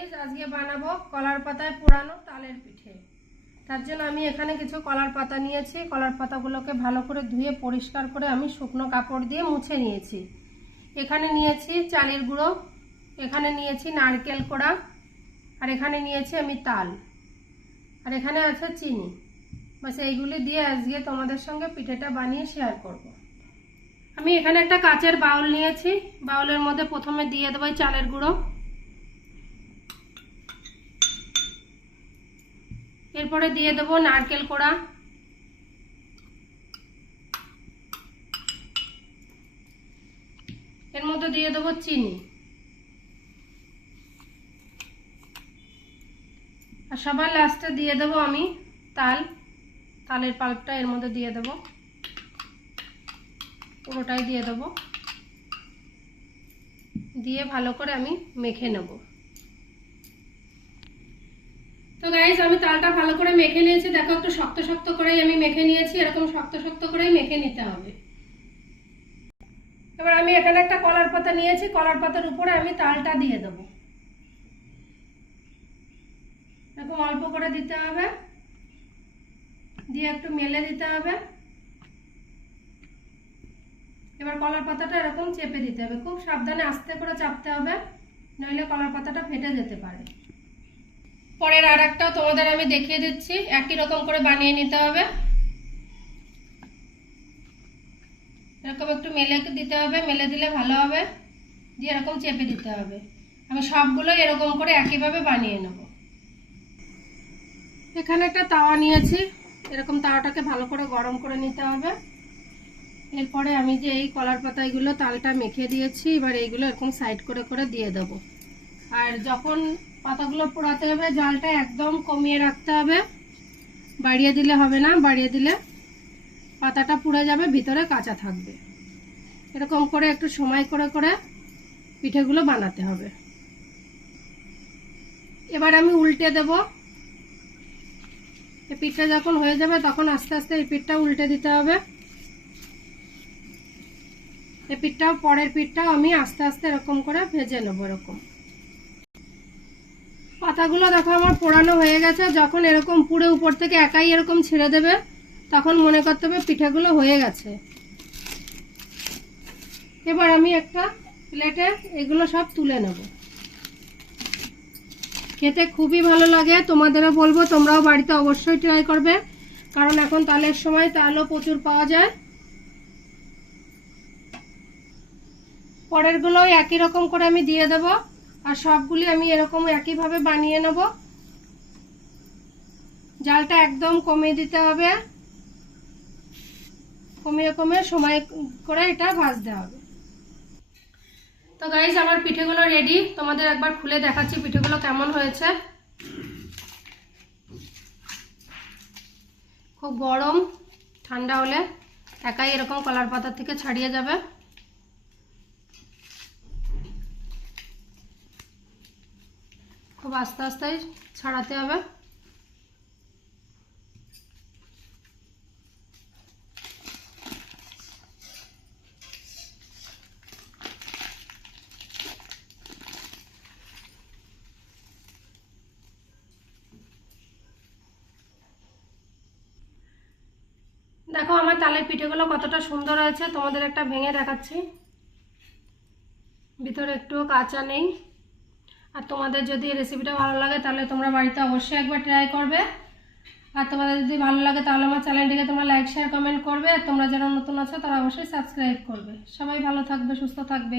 Guys আজকে বানাবো কলার পাতায় পোড়ানো তালের পিঠে। তার জন্য আমি এখানে কিছু কলার পাতা নিয়েছি। কলার পাতাগুলোকে ভালো করে ধুয়ে পরিষ্কার করে আমি শুকনো কাপড় দিয়ে মুছে নিয়েছি। এখানে নিয়েছি চালের গুঁড়ো, এখানে নিয়েছি নারকেল কোড়া, আর এখানে নিয়েছি আমি তাল। আর এখানে আছে চিনি। বাস এইগুলি দিয়ে আজকে তোমাদের সঙ্গে পিঠেটা বানিয়ে শেয়ার করব। আমি এখানে একটা কাচের বাউল নিয়েছি। বাউলের মধ্যে প্রথমে দিয়ে দেবো চালের গুঁড়ো। এরপরে দিয়ে দেবো নারকেল কোড়া। এর মধ্যে দিয়ে দেবো চিনি। আর সবার লাস্টে দিয়ে দেবো আমি তাল। তালের পাল্পটা এর মধ্যে দিয়ে দেবো। পুরোটাই দিয়ে দেবো। দিয়ে ভালো করে আমি মেখে নেব। তো গাইস আমি তালটা ভালো করে মেখে নিয়েছি। দেখো একটু শক্ত শক্ত করেই আমি মেখে নিয়েছি। এরকম শক্ত শক্ত করেই মেখে নিতে হবে। এবার আমি এখানে একটা কলার পাতা নিয়েছি। কলার পাতার উপরে আমি তালটা দিয়ে দেব। এরকম অল্প করে দিতে হবে। দিয়ে একটু মেলে দিতে হবে। এবার কলার পাতাটা এরকম চেপে দিতে হবে। খুব সাবধানে আস্তে করে চাপতে হবে। নইলে কলার পাতাটা ফেটে যেতে পারে। পরের আর একটাও তোমাদের আমি দেখিয়ে দিচ্ছি। একই রকম করে বানিয়ে নিতে হবে। এরকম একটু মেলে দিতে হবে, মেলে দিলে ভালো হবে। দিয়ে এরকম চেপে দিতে হবে। আমি সবগুলো এরকম করে একইভাবে বানিয়ে নেব। এখানে একটা তাওয়া নিয়েছি। এরকম তাওয়াটাকে ভালো করে গরম করে নিতে হবে। এরপরে আমি যে এই কলার পাতা এগুলো তালটা মেখে দিয়েছি, এবার এইগুলো এরকম সাইড করে করে দিয়ে দেবো। আর যখন পাতাগুলো পোড়াতে হবে, জালটা একদম কমিয়ে রাখতে হবে। বাড়িয়ে দিলে হবে না, বাড়িয়ে দিলে পাতাটা পুড়ে যাবে, ভিতরে কাঁচা থাকবে। এরকম করে একটু সময় করে করে পিঠেগুলো বানাতে হবে। এবার আমি উল্টে দেব। এই পিঠটা যখন হয়ে যাবে, তখন আস্তে আস্তে এই পিঠটা উল্টে দিতে হবে। এই পিঠটাও, পরের পিঠটাও আমি আস্তে আস্তে এরকম করে ভেজে নেব এরকম। পাতাগুলো দেখো আমার পোড়ানো হয়ে গেছে। যখন এরকম পুড়ে উপর থেকে একাই এরকম ছেড়ে দেবে, তখন মনে করতে হবে পিঠাগুলো হয়ে গেছে। এবার আমি একটা প্লেটে এগুলো সব তুলে নেব। খেতে খুবই ভালো লাগে, তোমাদেরও বলব, তোমরাও বাড়িতে অবশ্যই ট্রাই করবে। কারণ এখন তালের সময়, তালও প্রচুর পাওয়া যায়। পরেরগুলো একই রকম করে আমি দিয়ে দেবো। আর সবগুলি আমি এরকম একইভাবে বানিয়ে নেব। জালটা একদম কমিয়ে দিতে হবে। কমিয়ে কমিয়ে সময় করে এটা ভাজতে হবে। তো গাইজ আমার পিঠেগুলো রেডি তোমাদের একবার খুলে দেখাচ্ছি পিঠেগুলো কেমন হয়েছে। খুব গরম, ঠান্ডা হলে একাই এরকম কলার পাতা থেকে ছাড়িয়ে যাবে। খুব আস্তে আস্তে ছাড়াতে হবে। দেখো আমার তালের পিঠেগুলো কতটা সুন্দর হয়েছে, তোমাদের একটা ভেঙে দেখাচ্ছি। ভিতরে একটুও কাঁচা নেই। আর তোমাদের যদি এই রেসিপিটা ভালো লাগে, তাহলে তোমরা বাড়িতে অবশ্যই একবার ট্রাই করবে। আর তোমাদের যদি ভালো লাগে, তাহলে আমার চ্যানেলটিকে তোমরা লাইক শেয়ার কমেন্ট করবে। আর তোমরা যারা নতুন আছো, তারা অবশ্যই সাবস্ক্রাইব করবে। সবাই ভালো থাকবে, সুস্থ থাকবে।